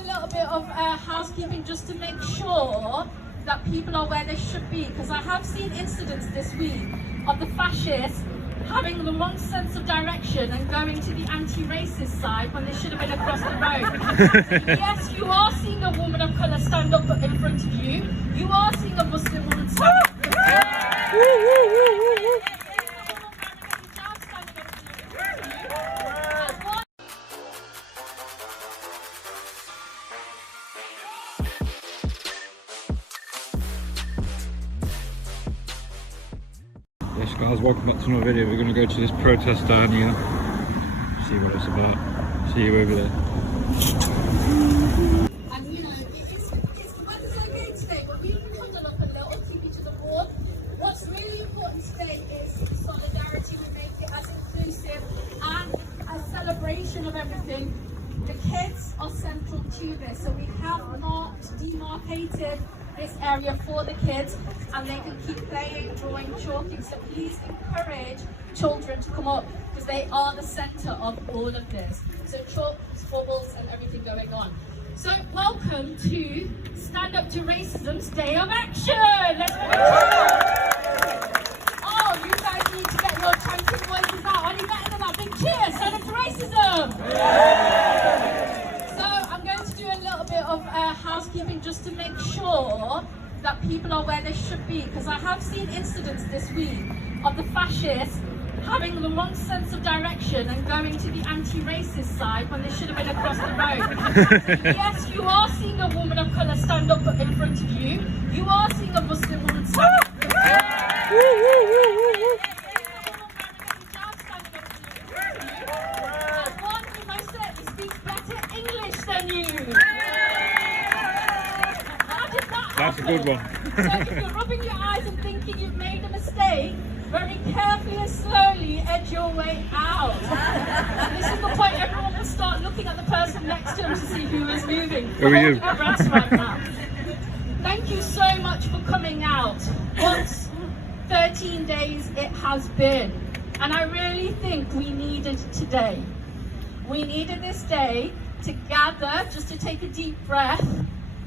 a little bit of housekeeping just to make sure that people are where they should be, because I have seen incidents this week of the fascists having the wrong sense of direction and going to the anti-racist side when they should have been across the road. So yes, you are seeing a woman of colour stand up in front of you. You are seeing a Muslim woman stand up. Yes guys, welcome back to another video. We're going to go to this protest down here, see what it's about. See you over there. And you know, it's the weather's okay today, but we can cuddle up a little, keep each other warm. What's really important today is solidarity. We make it as inclusive and a celebration of everything. The kids are central to this, so we have not demarcated this area for the kids, and they can keep playing, drawing, chalking. So please encourage children to come up, because they are the centre of all of this. So chalks, bubbles and everything going on. So welcome to Stand Up to Racism's Day of Action. Let's go. Oh, you guys need to get your chanting voices out. Are you better than that big cheer? Stand Up to Racism. So I'm going to do a little bit of housekeeping just to make sure that people are where they should be, because I have seen incidents this week of the fascists having the wrong sense of direction and going to the anti-racist side when they should have been across the road. So yes, you are seeing a woman of colour stand up in front of you. You are seeing a Muslim woman stand up. And one who most certainly speaks better English than you. That's a good one. So if you're rubbing your eyes and thinking you've made a mistake, very carefully and slowly edge your way out. And this is the point everyone will start looking at the person next to them to see who is moving. Who are you? Your breaths right now. Thank you so much for coming out. Once 13 days it has been, and I really think we needed today. We needed this day to gather, just to take a deep breath,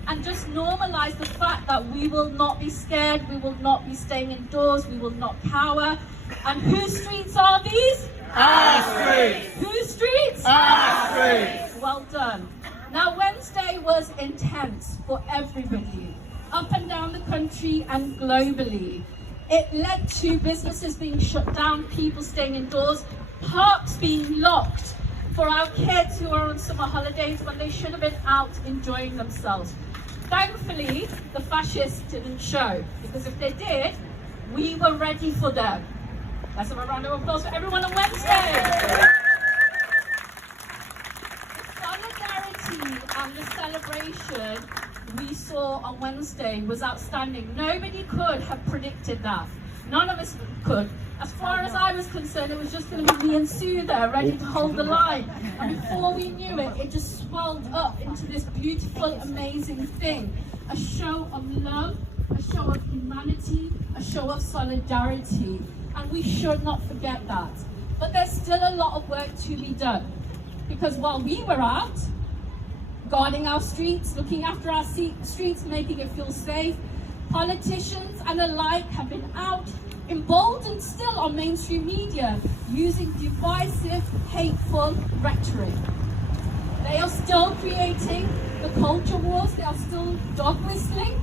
and just normalise the fact that we will not be scared, we will not be staying indoors, we will not cower. And whose streets are these? Our streets! Whose streets? Our streets! Well done. Now Wednesday was intense for everybody, up and down the country and globally. It led to businesses being shut down, people staying indoors, parks being locked for our kids who are on summer holidays when they should have been out enjoying themselves. Thankfully, the fascists didn't show, because if they did, we were ready for them. Let's have a round of applause for everyone on Wednesday. The solidarity and the celebration we saw on Wednesday was outstanding. Nobody could have predicted that. None of us could. As far as I was concerned, it was just going to be me and Sue there, ready to hold the line. And before we knew it, it just swelled up into this beautiful, amazing thing. A show of love, a show of humanity, a show of solidarity. And we should not forget that. But there's still a lot of work to be done. Because while we were out, guarding our streets, looking after our streets, making it feel safe, politicians and alike have been out, emboldened still on mainstream media, using divisive, hateful rhetoric. They are still creating the culture wars, they are still dog whistling,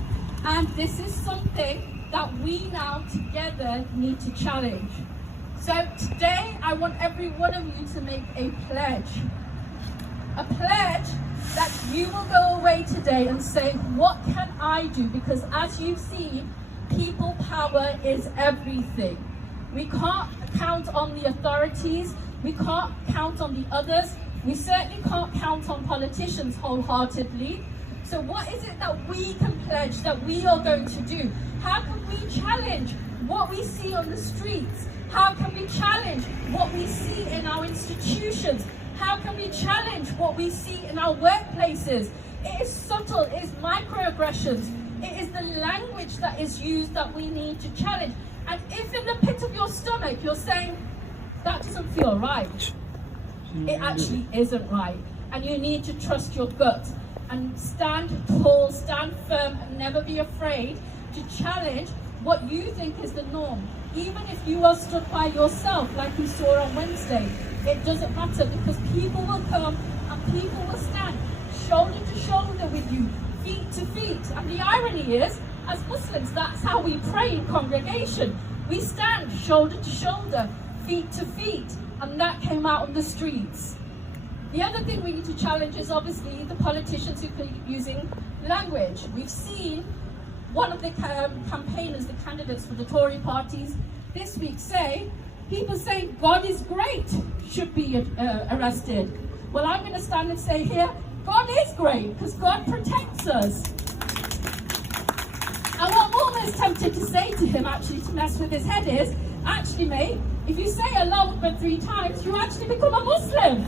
and this is something that we now together need to challenge. So today I want every one of you to make a pledge that you will go away today and say, what can I do? Because as you've seen, people power is everything. We can't count on the authorities, we can't count on the others, we certainly can't count on politicians wholeheartedly. So what is it that we can pledge that we are going to do? How can we challenge what we see on the streets? How can we challenge what we see in our institutions? How can we challenge what we see in our workplaces? It is subtle, it is microaggressions, it is the language that is used that we need to challenge. And if in the pit of your stomach you're saying, that doesn't feel right, it actually isn't right. And you need to trust your gut. and stand tall, stand firm, and never be afraid to challenge what you think is the norm. Even if you are stood by yourself, like we saw on Wednesday, it doesn't matter, because people will come and people will stand shoulder to shoulder with you, feet to feet. And the irony is, as Muslims, that's how we pray in congregation. We stand shoulder to shoulder, feet to feet, and that came out on the streets. The other thing we need to challenge is obviously the politicians who keep using language. We've seen one of the campaigners, the candidates for the Tory parties this week people saying God is great should be arrested. Well, I'm going to stand and say here, God is great because God protects us. And what I'm almost tempted to say to him, actually, to mess with his head is, actually, mate, if you say Allah Akbar 3 times, you actually become a Muslim.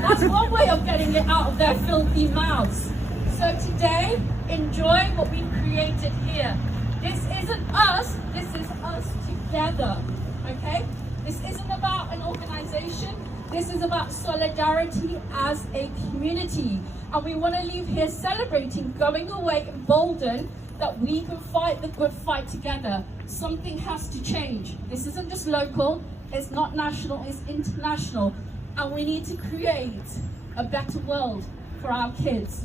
That's one way of getting it out of their filthy mouths. So today, enjoy what we've created here. This isn't us, this is us together, okay? This isn't about an organization, this is about solidarity as a community. And we want to leave here celebrating, going away emboldened that we can fight the good fight together. Something has to change. This isn't just local, it's not national, it's international. And we need to create a better world for our kids.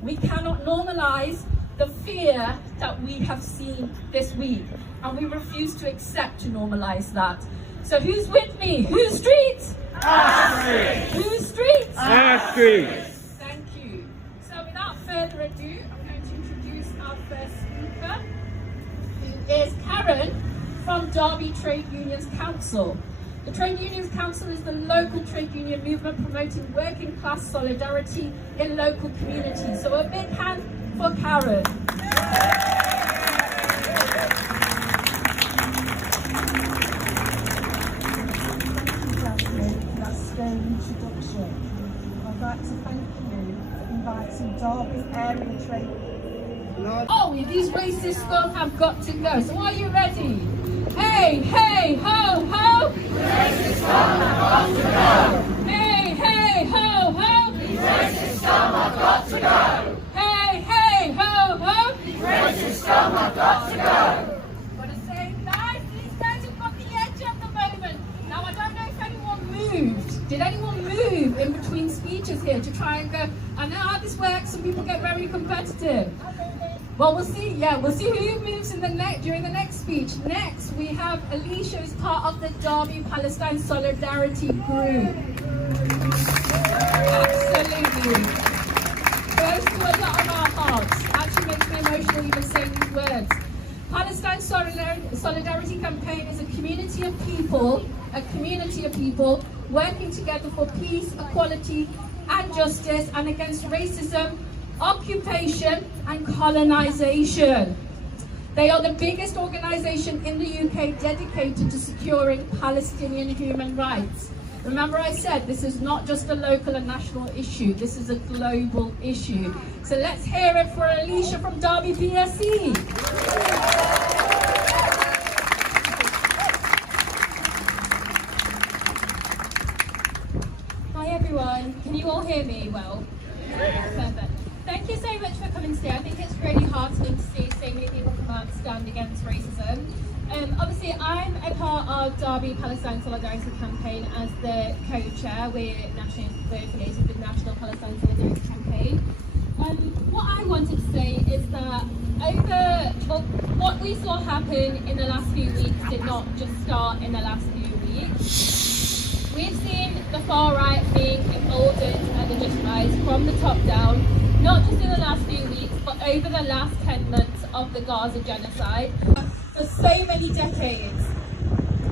We cannot normalize the fear that we have seen this week, and we refuse to accept to normalize that. So who's with me? Who's streets? Our streets! Who's streets? Our streets! Thank you. So without further ado, I'm going to introduce our first speaker, who is Karen from Derby Trade Unions Council. The Trade Unions Council is the local trade union movement promoting working class solidarity in local communities. So a big hand for Karen. That stern introduction. I'd like to thank you for inviting Derby area trade. Oh, these racist scum have got to go. So are you ready? Hey, hey, ho, ho! Racist scum have got to go! Hey, hey, ho, ho! Racist scum have got to go! Hey, hey, ho, ho! Racist scum have got to go! What I say, guys, these guys have got the edge at the moment. Now, I don't know if anyone moved. Did anyone move in between speeches here to try and go? I know how this works. Some people get very competitive. Well, we'll see. Yeah, we'll see who moves in during the next speech. Next, we have Alicia, who's part of the Derby Palestine Solidarity Group. Absolutely. Goes to a lot of our hearts. Actually makes me emotional even saying these words. Palestine Solidarity Campaign is a community of people working together for peace, equality, and justice, and against racism, occupation and colonization. They are the biggest organization in the UK dedicated to securing Palestinian human rights. Remember I said this is not just a local and national issue, this is a global issue. So let's hear it for Alicia from Derby PSC. Hi everyone, can you all hear me well? Perfect. Thank you so much for coming today. I think it's really heartening to see so many people come out and stand against racism. Obviously, I'm a part of Derby Palestine Solidarity Campaign as the co-chair. We're affiliated with National Palestine Solidarity Campaign. What I wanted to say is that what we saw happen in the last few weeks did not just start in the last few weeks. We've seen the far right being emboldened and legitimized from the top down, not just in the last few weeks, but over the last 10 months of the Gaza genocide, for so many decades.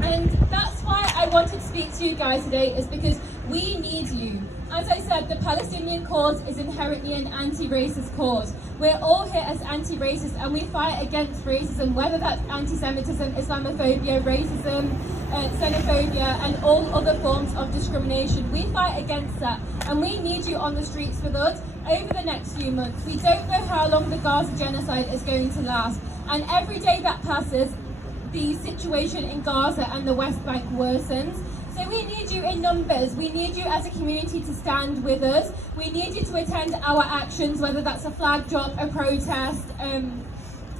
And that's why I wanted to speak to you guys today, is because we need you. As I said, the Palestinian cause is inherently an anti-racist cause. We're all here as anti-racist and we fight against racism, whether that's anti-Semitism, Islamophobia, racism, xenophobia and all other forms of discrimination. We fight against that and we need you on the streets with us over the next few months. We don't know how long the Gaza genocide is going to last, and every day that passes, the situation in Gaza and the West Bank worsens. So we need you in numbers. We need you as a community to stand with us. We need you to attend our actions, whether that's a flag drop, a protest, an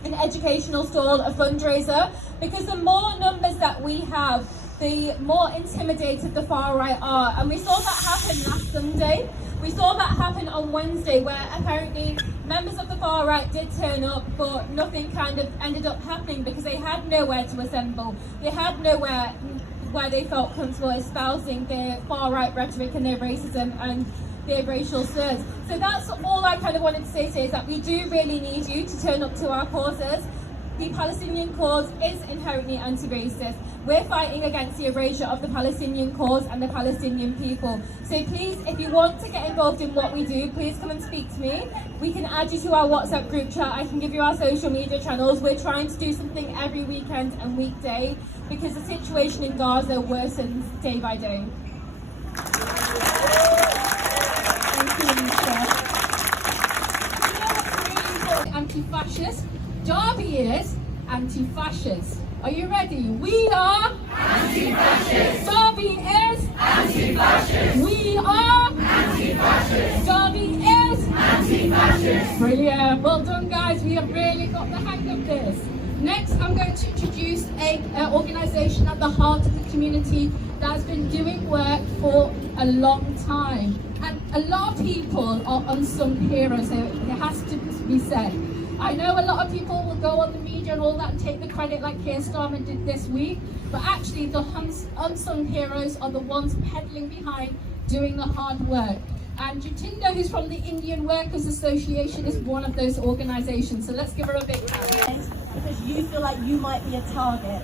educational stall, a fundraiser, because the more numbers that we have, the more intimidated the far right are. And we saw that happen last Sunday. We saw that happen on Wednesday, where apparently members of the far right did turn up, but nothing kind of ended up happening because they had nowhere to assemble. They had nowhere where they felt comfortable espousing their far right rhetoric and their racism and their racial slurs. So that's all I kind of wanted to say today, is that we do really need you to turn up to our causes. The Palestinian cause is inherently anti-racist. We're fighting against the erasure of the Palestinian cause and the Palestinian people. So please, if you want to get involved in what we do, please come and speak to me. We can add you to our WhatsApp group chat. I can give you our social media channels. We're trying to do something every weekend and weekday because the situation in Gaza worsens day by day. Thank you, Lisa. You know what's really important? Anti-fascist. Derby is anti-fascist. Are you ready? We are Anti-fascist. Derby is Anti-fascist. we are Anti-fascist. Derby is Anti-fascist. brilliant. Well done, guys. We have really got the hang of this. Next, I'm going to introduce an organisation at the heart of the community that has been doing work for a long time. And a lot of people are unsung heroes, so it has to be said. I know a lot of people will go on the media and all that and take the credit like Keir Starmer did this week, but actually the unsung heroes are the ones peddling behind, doing the hard work. And Jatinder, who's from the Indian Workers Association, is one of those organisations, so let's give her a big hand. Because you feel like you might be a target.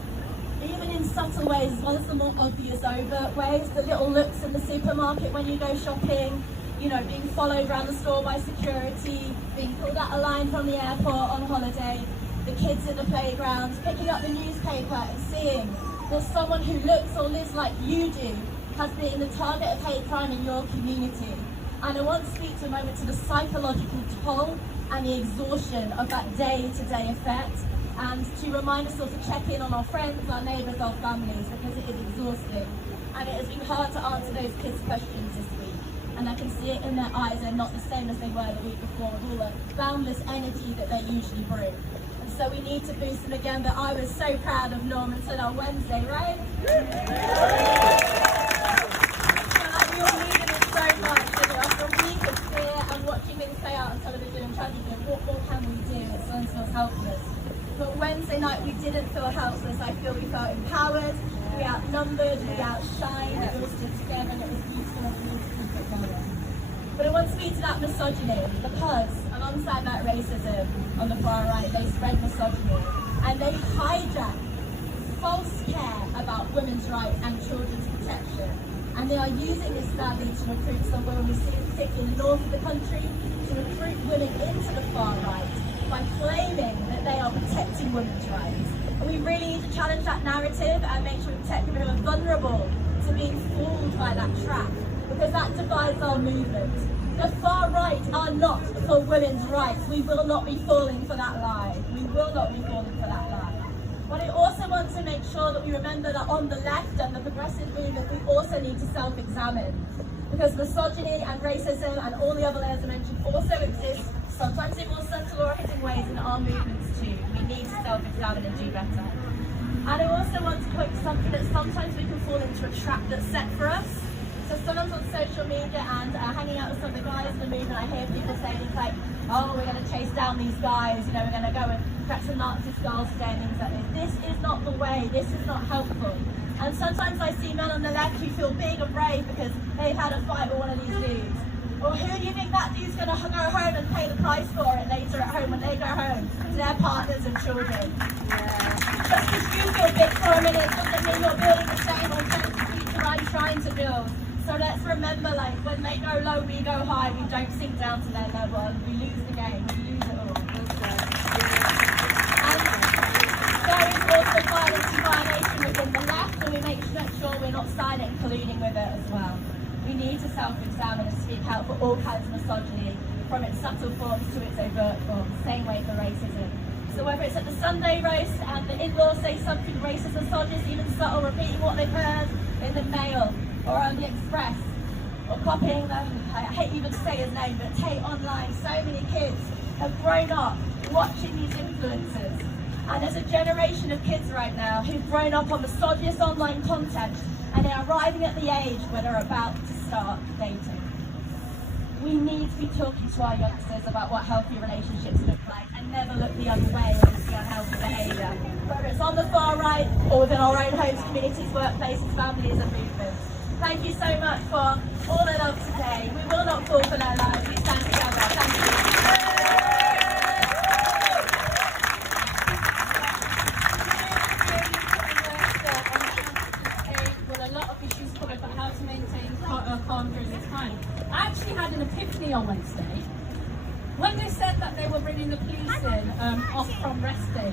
Even in subtle ways, as well as the more obvious overt ways, the little looks in the supermarket when you go shopping, you know, being followed around the store by security, being pulled out a line from the airport on holiday, the kids in the playgrounds, picking up the newspaper and seeing that someone who looks or lives like you do has been the target of hate crime in your community. And I want to speak for a moment to the psychological toll and the exhaustion of that day-to-day effect, and to remind us all to check in on our friends, our neighbours, our families, because it is exhausting. And it has been hard to answer those kids' questions this week. And I can see it in their eyes, they're not the same as they were the week before, with all the boundless energy that they usually bring. And so we need to boost them again, but I was so proud of Norman said on Wednesday, right? We all needed it so much, and after a week of fear and watching things play out on television and tragedy, what more can we do? It feels helpless. But Wednesday night we didn't feel helpless. I feel we felt empowered, we outnumbered, we outshined, we all stood together, and it was beautiful and we need to keep it going. But I want to speak to that misogyny, because alongside that racism on the far right, they spread misogyny and they hijack false care about women's rights and children's protection. And they are using this sadly to recruit some women, we see it particularly in the north of the country, to recruit women into the far right by claiming that they are protecting women's rights. And we really need to challenge that narrative and make sure we protect women who are vulnerable to being fooled by that trap, because that divides our movement. The far right are not for women's rights. We will not be falling for that lie. We will not be falling for that lie. But I also want to make sure that we remember that on the left and the progressive movement, we also need to self-examine, because misogyny and racism and all the other layers I mentioned also exist, sometimes in more subtle or hitting ways in our movements too. We need to self-examine and do better. And I also want to point to something that sometimes we can fall into a trap that's set for us. So sometimes on social media and hanging out with some of the guys in the movement, I hear people saying things like, oh, we're going to chase down these guys, you know, we're going to go and crack some Nazi skulls today and things like this. This is not the way, this is not helpful. And sometimes I see men on the left who feel big and brave because they've had a fight with one of these dudes. Or who do you think that dude's going to go home and pay the price for it later at home when they go home to their partners and children? Just because you feel big for a minute doesn't mean you're building the same authentic future I'm trying to build. So let's remember, like, when they go low, we go high. We don't sink down to their level, and we lose the game. We lose it all. And there is also violence and violation within the left, and we make sure we're not silent and colluding with it as well. We need to self-examine and speak out for all kinds of misogyny, from its subtle forms to its overt forms. Same way for racism. So whether it's at the Sunday roast and the in-laws say something racist, misogynist, even subtle, repeating what they've heard, in the Mail or on the Express, or copying them, I hate even to say his name, but Tate online. So many kids have grown up watching these influencers. And there's a generation of kids right now who've grown up on the soddiest online content, and they're arriving at the age where they're about to start dating. We need to be talking to our youngsters about what healthy relationships look like, and never look the other way when we see unhealthy behaviour, whether it's on the far right or within our own homes, communities, workplaces, families and movements. Thank you so much for all the love today. We will not fall for their lies. We stand together. Thank you. How to maintain calm during this time. I actually had an epiphany on Wednesday when they said that they were bringing the police in off from rest day.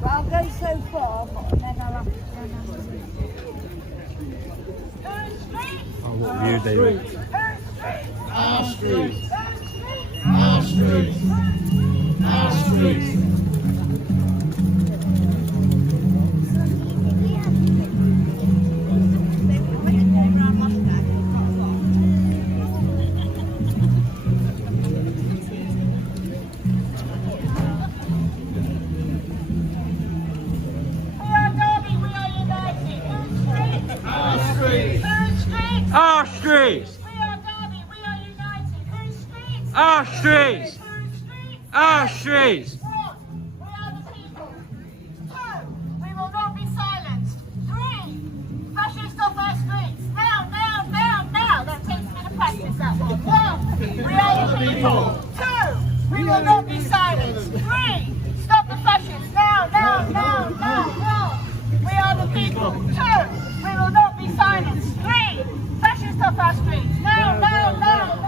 Well, I'll go so far, but then I'll have to Oh, what view, David? Our streets. Our streets. Our streets. Our streets! We are Derby, we are united. Whose streets? Our streets! Whose streets? Our streets! 1. We are the people. 2. We will not be silenced. 3. Fascists off our streets. Now, now, now, now. That takes a bit of practice, that one. 1. We are the people. 2. We will not be silenced. 3. Stop the fascists. Now, now, now, now, now. We are the people. 2. We will not be silenced. 3. Fascists off our streets. Now, now, now, now.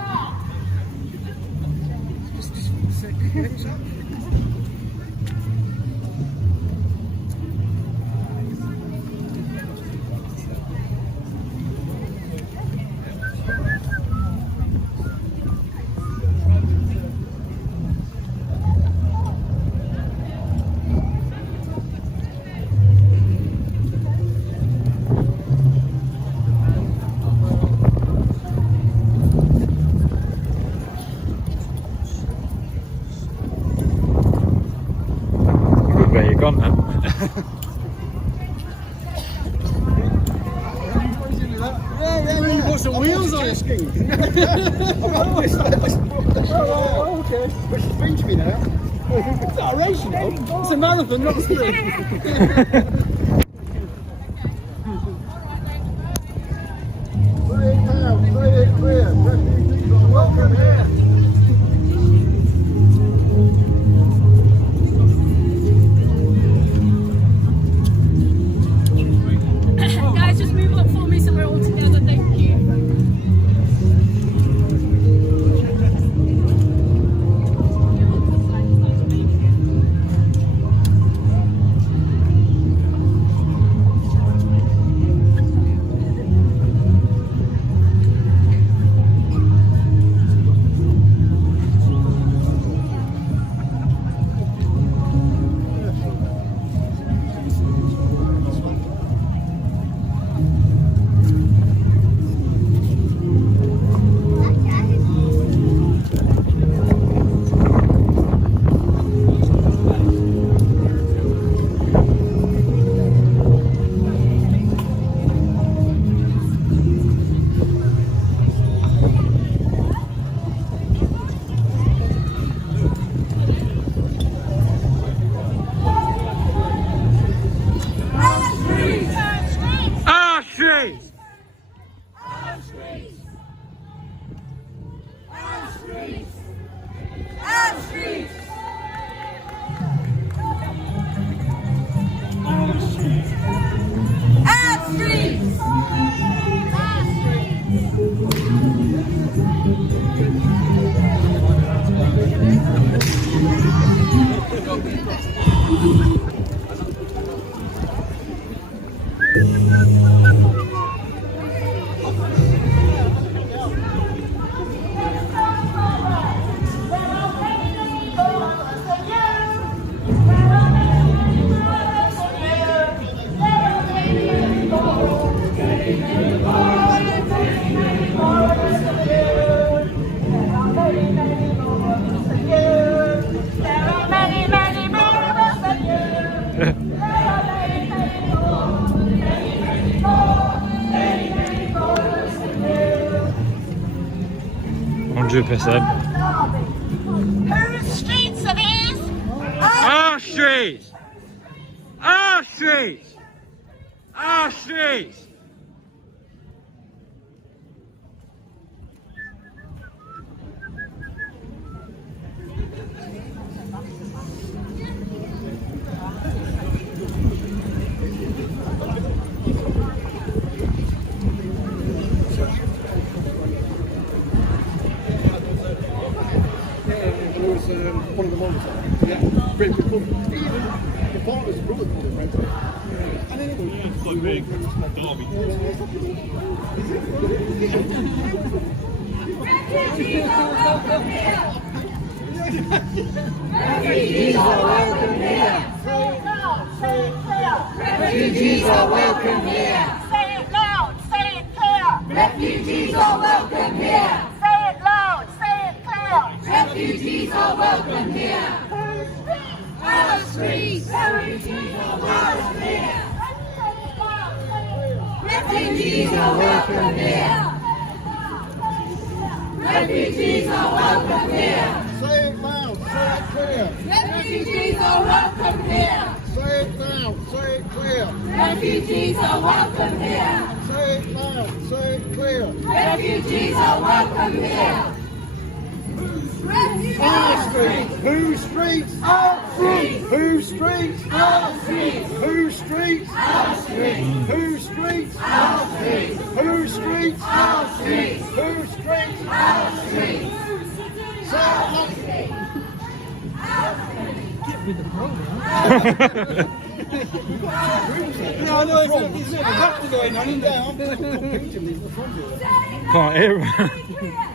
Where you gone then? You put some wheels on it, Sking. Oh, okay. Which is pinch me now. It's not a race, you know. It's a marathon, not a sprint. Clear. Welcome here. Guys, just move up for me so we're all together. Thank you. 100%. Whose streets are these? Our streets! Our streets! Our streets! One of the ones. Yeah. Great big one. The partner's brother called it, right? And then it's quite big. Refugees are welcome here. Say it loud, say it clear. Refugees are welcome here. Say it loud, say it clear. Refugees are welcome here. Say it loud, say it clear. Refugees are welcome here. Our streets. Refugees are welcome here. Refugees are welcome here. Refugees are welcome here. Say it loud, say it clear. Refugees are welcome here. Say it loud, say it clear. Refugees are welcome here. Say it loud, say it clear. Refugees are welcome here. Our streets. Whose streets? Our streets. Whose streets? Our streets. Whose streets? Our streets. Whose streets? Our streets. Whose streets? Our streets. Whose streets? Our streets. Yeah, I know it's a battle going on in there. I'm painting these in the front here. Can't hear him.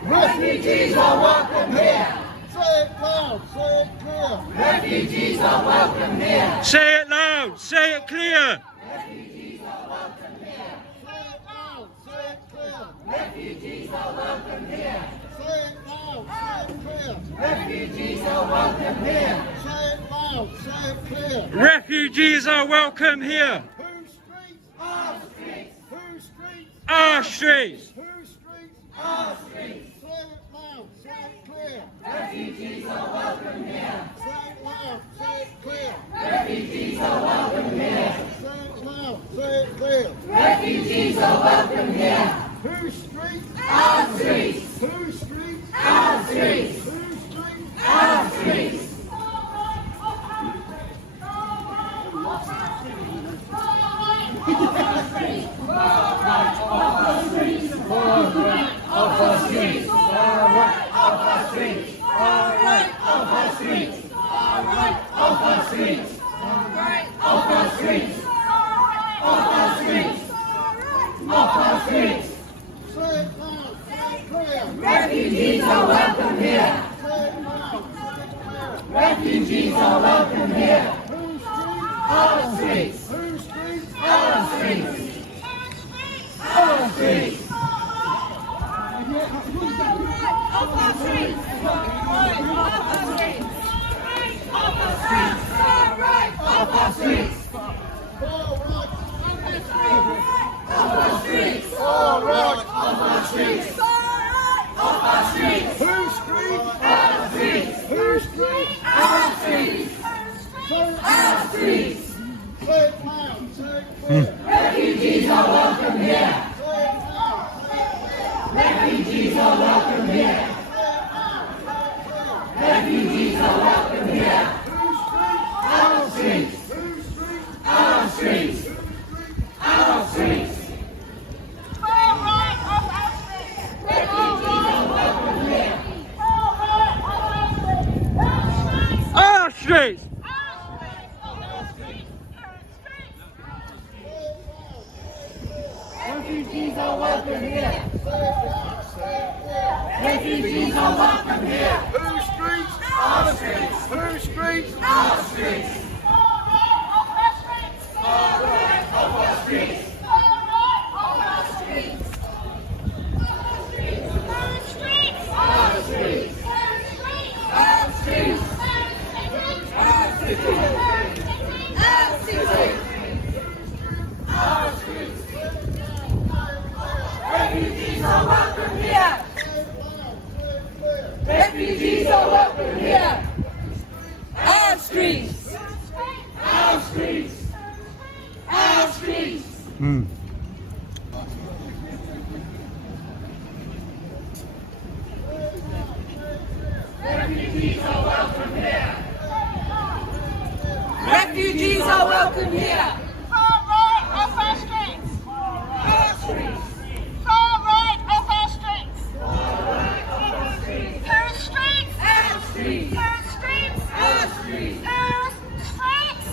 Refugees are welcome here. Say it loud, say it clear. Refugees are welcome here. Say it loud, say it clear. Refugees are welcome here. Say it loud, say it clear. Refugees are welcome here. Say it loud, say it clear. Refugees are welcome here. Say it loud, say it clear. Refugees are welcome here. Whose streets? Our streets. Whose streets? Our streets. Whose streets? Our streets. Say it loud, say it clear. Refugees are welcome here. Say it loud, say it clear. Refugees are welcome here. Say it loud, say it clear. Refugees are welcome here. Whose streets? Our streets. Whose streets? Our streets. Whose streets? Our streets. Off our streets. All right. Off our streets. All right. Off our streets. All right. Off our streets. All right. Off our streets. Off our streets. Off our streets. Say it loud, say it clear. Refugees are welcome here. Say it loud, say it clear. Refugees are welcome here. Whose streets? Our streets. Whose streets? Our streets. Our streets. Off our streets. Off our streets. Off our streets. Off our streets. All right. Off our streets. Off our streets. Whose streets? Our streets. Whose streets? Our streets. Our streets. Say it loud, say it clear. Refugees are welcome here. Say it loud, say it clear. Refugees are welcome here. Refugees are welcome here. Our streets. Our streets. Our streets. All right, off our streets. Refugees are welcome here. All right, off our streets. Our streets. Refugees are welcome here. Refugees are welcome here. Whose streets? Our streets. Whose streets? Our streets. All right, off our streets. All right, off our streets. All right, off our streets. Whose streets? Our streets. Our streets. Our city. Our city. Our streets. Refugees are welcome here. Refugees are welcome here. Far right off our streets. Far right off our streets. Whose streets? Our streets. Whose streets? Our streets. Whose streets? Our streets.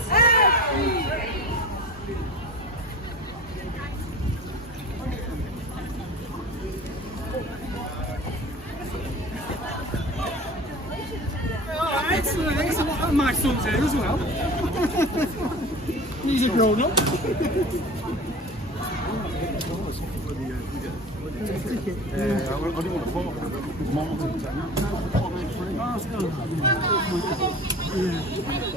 Excellent, excellent. My son's here as well. He's a grown up. Figured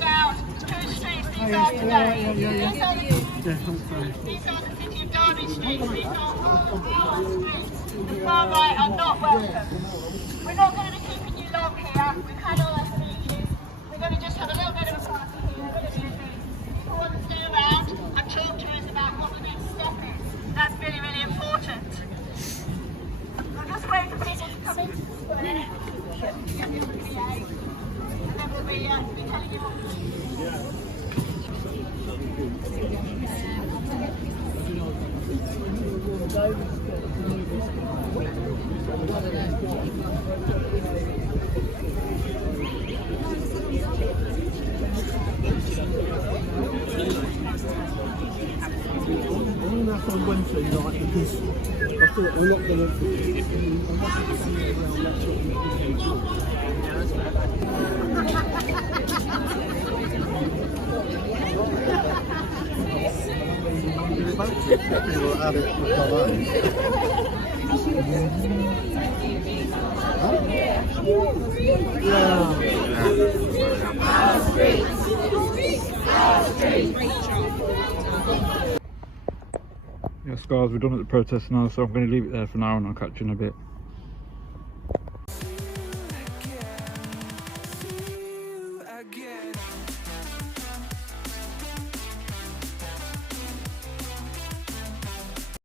out whose streets these are today. These are the City of Derby streets. These are streets. Far right are not welcome. We're not going to be keeping you long here. We've had all our speeches. We're going to just have a little bit of a party here. People want to stay around and talk to us about what the next step is. That's really, really important. We'll just wait for people to come in. And then we'll be telling you what to do. That's on Wednesday night because I thought we're not going Yeah, Scars, we're done at the protest now, so I'm going to leave it there for now and I'll catch you in a bit.